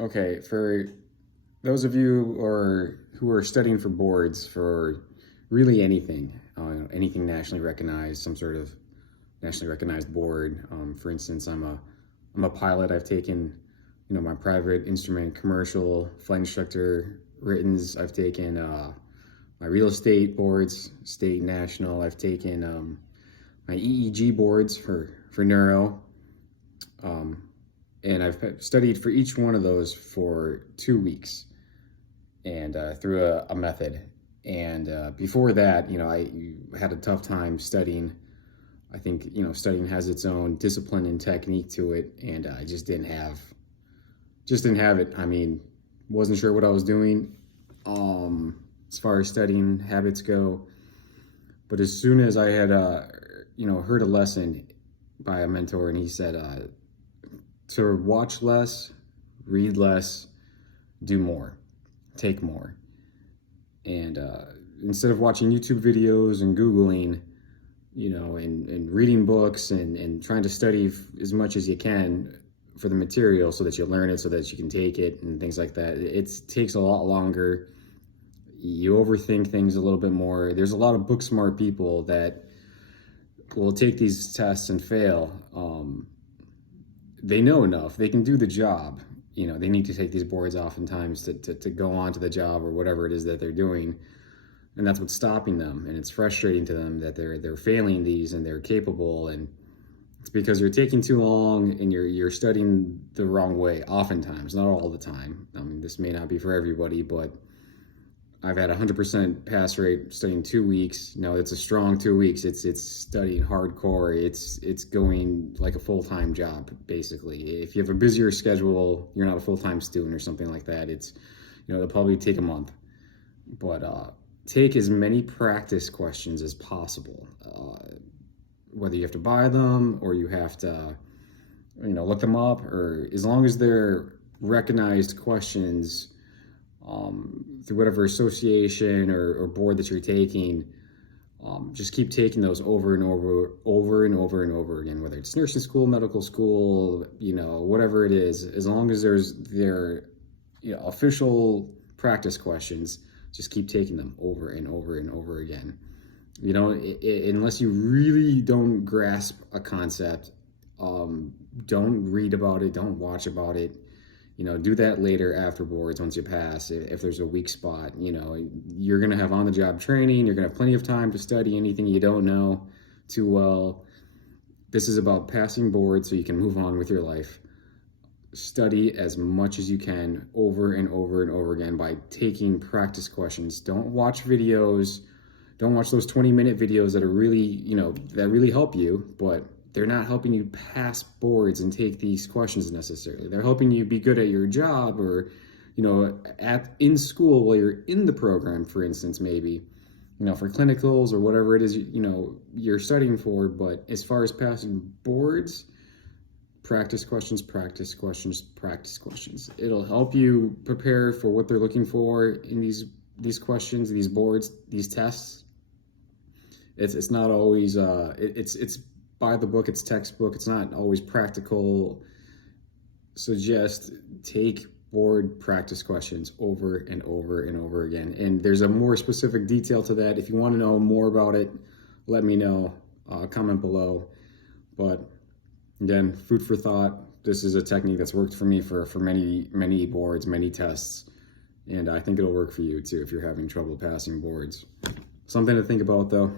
Okay, for those of you who are studying for boards for really anything, anything nationally recognized, some sort of nationally recognized board. For instance, I'm a pilot. I've taken, my private instrument, commercial, flight instructor, writtens. I've taken my real estate boards, state, national. I've taken my EEG boards for neuro. And I've studied for each one of those for 2 weeks and through a method. And before that, I had a tough time studying. I think, studying has its own discipline and technique to it. And I just didn't have it. I mean, wasn't sure what I was doing as far as studying habits go. But as soon as I had, heard a lesson by a mentor, and he said, to watch less, read less, do more, take more. And instead of watching YouTube videos and Googling, and reading books and trying to study as much as you can for the material so that you learn it, so that you can take it and things like that, it takes a lot longer. You overthink things a little bit more. There's a lot of book smart people that will take these tests and fail. They know enough, they can do the job. They need to take these boards oftentimes to go on to the job or whatever it is that they're doing. And that's what's stopping them. And it's frustrating to them that they're failing these and they're capable. And it's because you're taking too long and you're studying the wrong way, oftentimes, not all the time. I mean, this may not be for everybody, but I've had 100% pass rate studying 2 weeks. It's a strong 2 weeks. It's studying hardcore. It's going like a full-time job, basically. If you have a busier schedule, you're not a full-time student or something like that, it'll probably take a month. But take as many practice questions as possible. Whether you have to buy them or you have to, look them up, or as long as they're recognized questions, through whatever association or board that you're taking, just keep taking those over and over again, whether it's nursing school, medical school, whatever it is, as long as they're official practice questions, just keep taking them over and over again. Unless you really don't grasp a concept, don't read about it, don't watch about it. Do that later after boards once you pass. If there's a weak spot, you're going to have on-the-job training. You're going to have plenty of time to study anything you don't know too well. This is about passing boards so you can move on with your life. Study as much as you can over and over again by taking practice questions. Don't watch videos. Don't watch those 20-minute videos that are really, that really help you, but they're not helping you pass boards and take these questions necessarily. They're helping you be good at your job or, in school while you're in the program, for instance, maybe, for clinicals or whatever it is, you're studying for. But as far as passing boards, practice questions. It'll help you prepare for what they're looking for in these questions, these boards, these tests. It's not always, it's by the book, it's textbook, it's not always practical. So just take board practice questions over and over again. And there's a more specific detail to that. If you want to know more about it, let me know, comment below. But again, food for thought. This is a technique that's worked for me for many boards, many tests. And I think it'll work for you too if you're having trouble passing boards. Something to think about though.